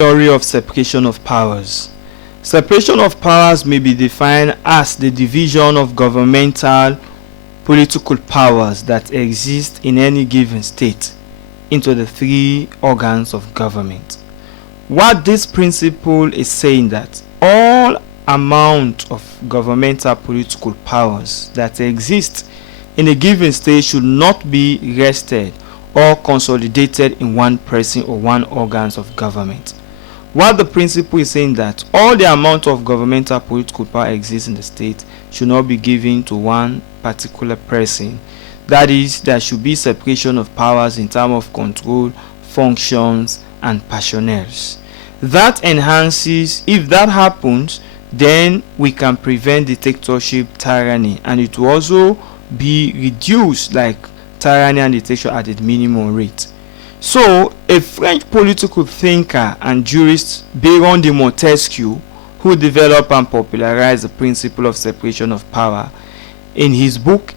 Theory of separation of powers. Separation of powers may be defined as the division of governmental political powers that exist in any given state into the three organs of government. What this principle is saying that all amount of governmental political powers that exist in a given state should not be rested or consolidated in one person or one organs of government. What the principle is saying that all the amount of governmental political power exists in the state should not be given to one particular person. That is, there should be separation of powers in terms of control, functions, and personnel. That enhances, if that happens, then we can prevent dictatorship, tyranny, and it will also be reduced like tyranny and dictatorship at the minimum rate. So, a French political thinker and jurist, Baron de Montesquieu, who developed and popularized the principle of separation of power, in his book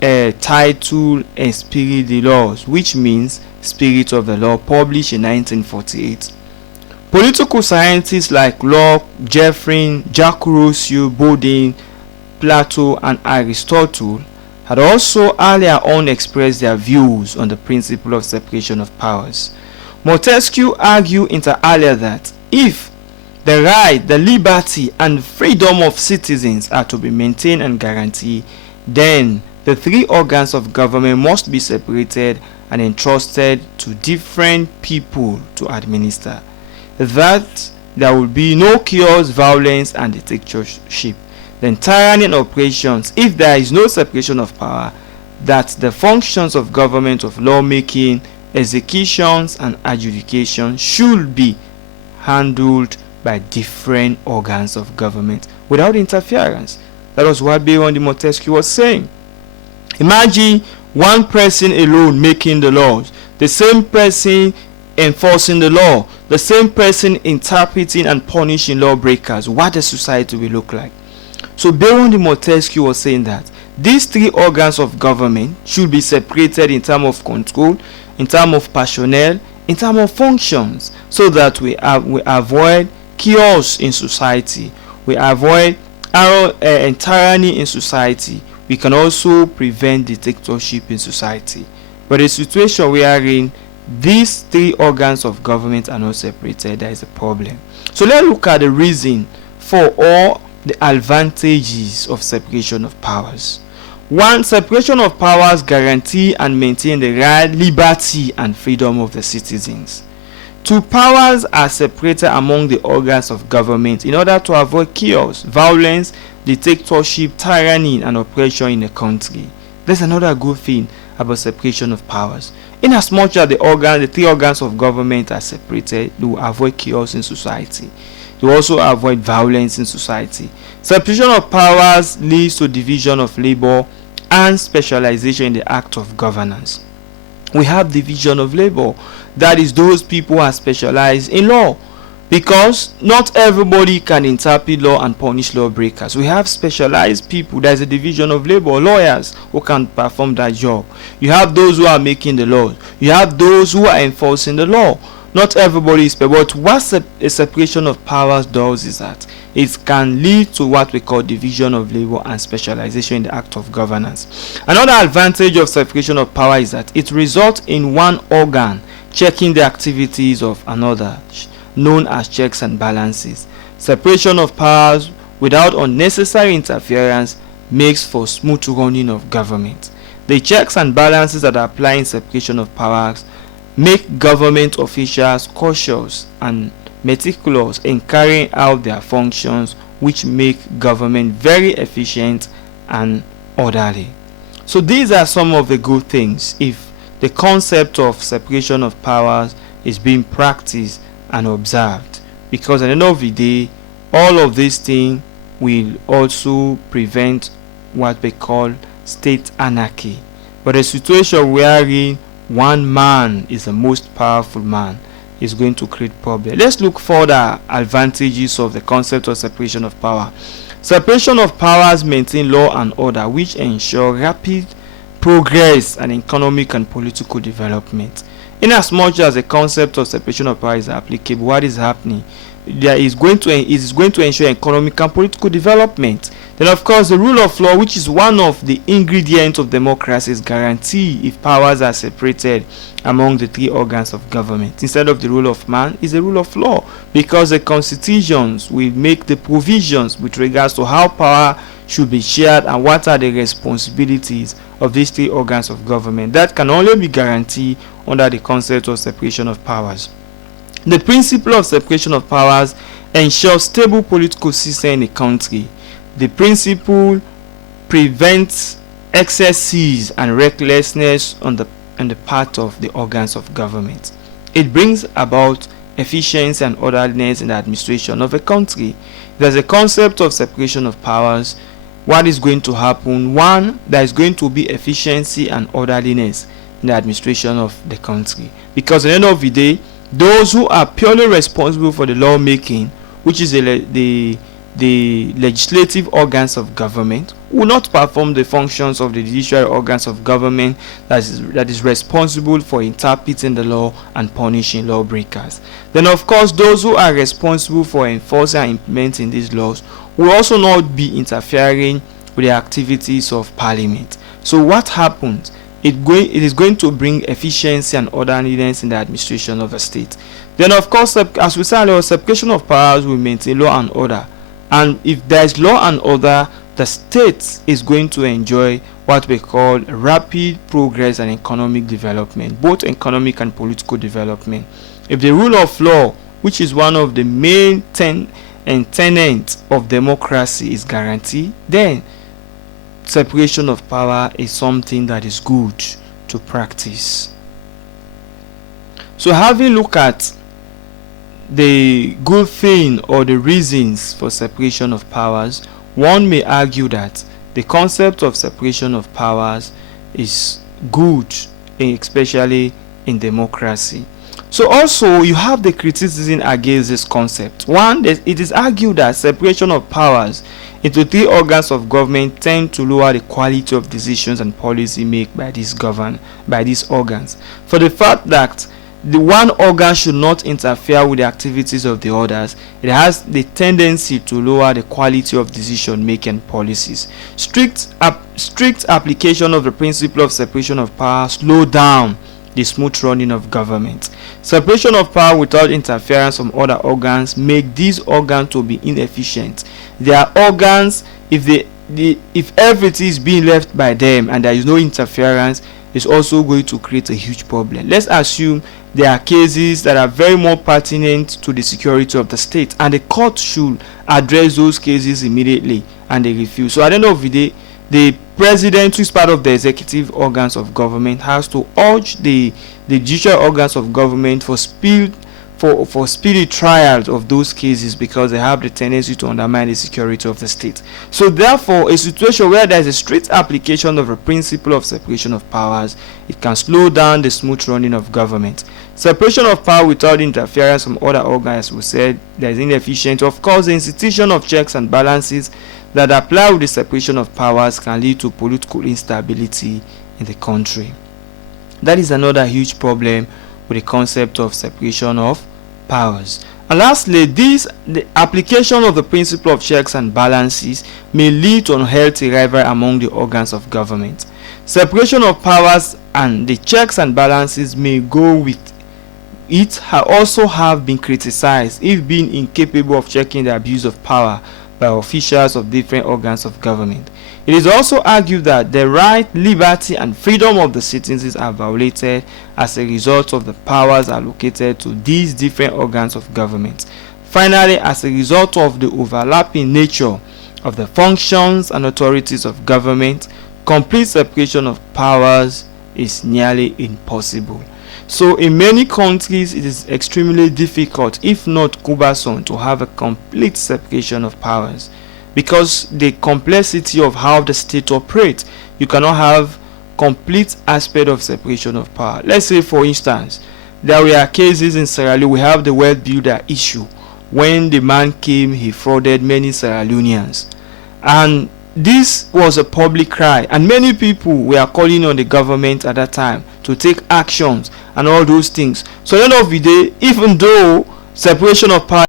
titled Esprit des Lois, which means Spirit of the Law, published in 1948. Political scientists like Locke, Jeffrey, Jacques Rousseau, Baudin, Plato, and Aristotle had also earlier on expressed their views on the principle of separation of powers. Montesquieu argued inter alia that if the right, the liberty, and freedom of citizens are to be maintained and guaranteed, then the three organs of government must be separated and entrusted to different people to administer. That there will be no chaos, violence, and dictatorship. Then tyranny and operations, if there is no separation of power, that the functions of government, of lawmaking, executions, and adjudication should be handled by different organs of government without interference. That was what Baron de Montesquieu was saying. Imagine one person alone making the laws, the same person enforcing the law, the same person interpreting and punishing lawbreakers. What a society will look like. So Baron de Montesquieu was saying that these three organs of government should be separated in terms of control, in terms of personnel, in terms of functions, so that we avoid chaos in society, we avoid tyranny in society. We can also prevent dictatorship in society. But the situation we are in, these three organs of government are not separated. There is a problem. So let's look at the reason for all the advantages of separation of powers. One, separation of powers guarantee and maintain the right, liberty, and freedom of the citizens. Two, powers are separated among the organs of government in order to avoid chaos, violence, dictatorship, tyranny, and oppression in a country. There's another good thing about separation of powers. In as much as the three organs of government are separated, they will avoid chaos in society. They also avoid violence in society. Separation of powers leads to division of labor and specialization in the act of governance. We have division of labor. That is, those people who are specialized in law, because not everybody can interpret law and punish lawbreakers. We have specialized people. There is a division of labor, lawyers who can perform that job. You have those who are making the laws. You have those who are enforcing the law. Not everybody is, but what a separation of powers does is that it can lead to what we call division of labor and specialization in the act of governance. Another advantage of separation of power is that it results in one organ checking the activities of another, known as checks and balances. Separation of powers without unnecessary interference makes for smooth running of government. The checks and balances that apply in separation of powers make government officials cautious and meticulous in carrying out their functions, which make government very efficient and orderly. So these are some of the good things if the concept of separation of powers is being practiced and observed, because at the end of the day, all of these things will also prevent what we call state anarchy. But the situation we are in, one man is the most powerful man, is going to create problems. Let's look for the advantages of the concept of separation of power. Separation of powers maintain law and order, which ensure rapid progress and economic and political development. In as much as the concept of separation of power is applicable, what is happening? There is going to ensure economic and political development. Then of course the rule of law, which is one of the ingredients of democracy, is guaranteed if powers are separated among the three organs of government. Instead of the rule of man, is the rule of law, because the constitutions will make the provisions with regards to how power should be shared and what are the responsibilities of these three organs of government. That can only be guaranteed under the concept of separation of powers. The principle of separation of powers ensures stable political system in a country. The principle prevents excesses and recklessness on the part of the organs of government. It brings about efficiency and orderliness in the administration of a country. There's a concept of separation of powers. What is going to happen? One, there is going to be efficiency and orderliness in the administration of the country, because at the end of the day, those who are purely responsible for the lawmaking, which is the legislative organs of government, will not perform the functions of the judicial organs of government that is responsible for interpreting the law and punishing lawbreakers. Then of course those who are responsible for enforcing and implementing these laws will also not be interfering with the activities of parliament. So what happens? It is going to bring efficiency and orderliness in the administration of a state. Then of course, as we said, separation of powers will maintain law and order. And if there is law and order, the state is going to enjoy what we call rapid progress and economic development, both economic and political development. If the rule of law, which is one of the main tenets of democracy, is guaranteed, then separation of power is something that is good to practice. So having looked at the good thing or the reasons for separation of powers, one may argue that the concept of separation of powers is good, especially in democracy. So also you have the criticism against this concept. One, it is argued that separation of powers into three organs of government tend to lower the quality of decisions and policy made by these organs, for the fact that the one organ should not interfere with the activities of the others. It has the tendency to lower the quality of decision making policies. Strict application of the principle of separation of power slow down the smooth running of government. Separation of power without interference from other organs make these organs to be inefficient. They are organs, if everything is being left by them and there is no interference, it's also going to create a huge problem. Let's assume there are cases that are very more pertinent to the security of the state, and the court should address those cases immediately, and they refuse. So at the end of the day, the president, who is part of the executive organs of government, has to urge the judicial organs of government for speedy trials of those cases, because they have the tendency to undermine the security of the state. So therefore, a situation where there is a strict application of a principle of separation of powers, it can slow down the smooth running of government. Separation of power without interference from other organs, we said, there is inefficient. Of course, the institution of checks and balances that apply with the separation of powers can lead to political instability in the country. That is another huge problem with the concept of separation of powers. And lastly, the application of the principle of checks and balances may lead to unhealthy rivalry among the organs of government. Separation of powers and the checks and balances may go with it also have been criticized if being incapable of checking the abuse of power by officials of different organs of government. It is also argued that the right, liberty, and freedom of the citizens are violated as a result of the powers allocated to these different organs of government. Finally, as a result of the overlapping nature of the functions and authorities of government, complete separation of powers is nearly impossible. So in many countries, it is extremely difficult, if not cumbersome, to have a complete separation of powers, because the complexity of how the state operates, you cannot have complete aspect of separation of power. Let's say, for instance, there were cases in Sierra Leone. We have the wealth builder issue. When the man came, he frauded many Sierra Leoneans, and this was a public cry, and many people were calling on the government at that time to take actions and all those things. So at the end of the day, even though separation of power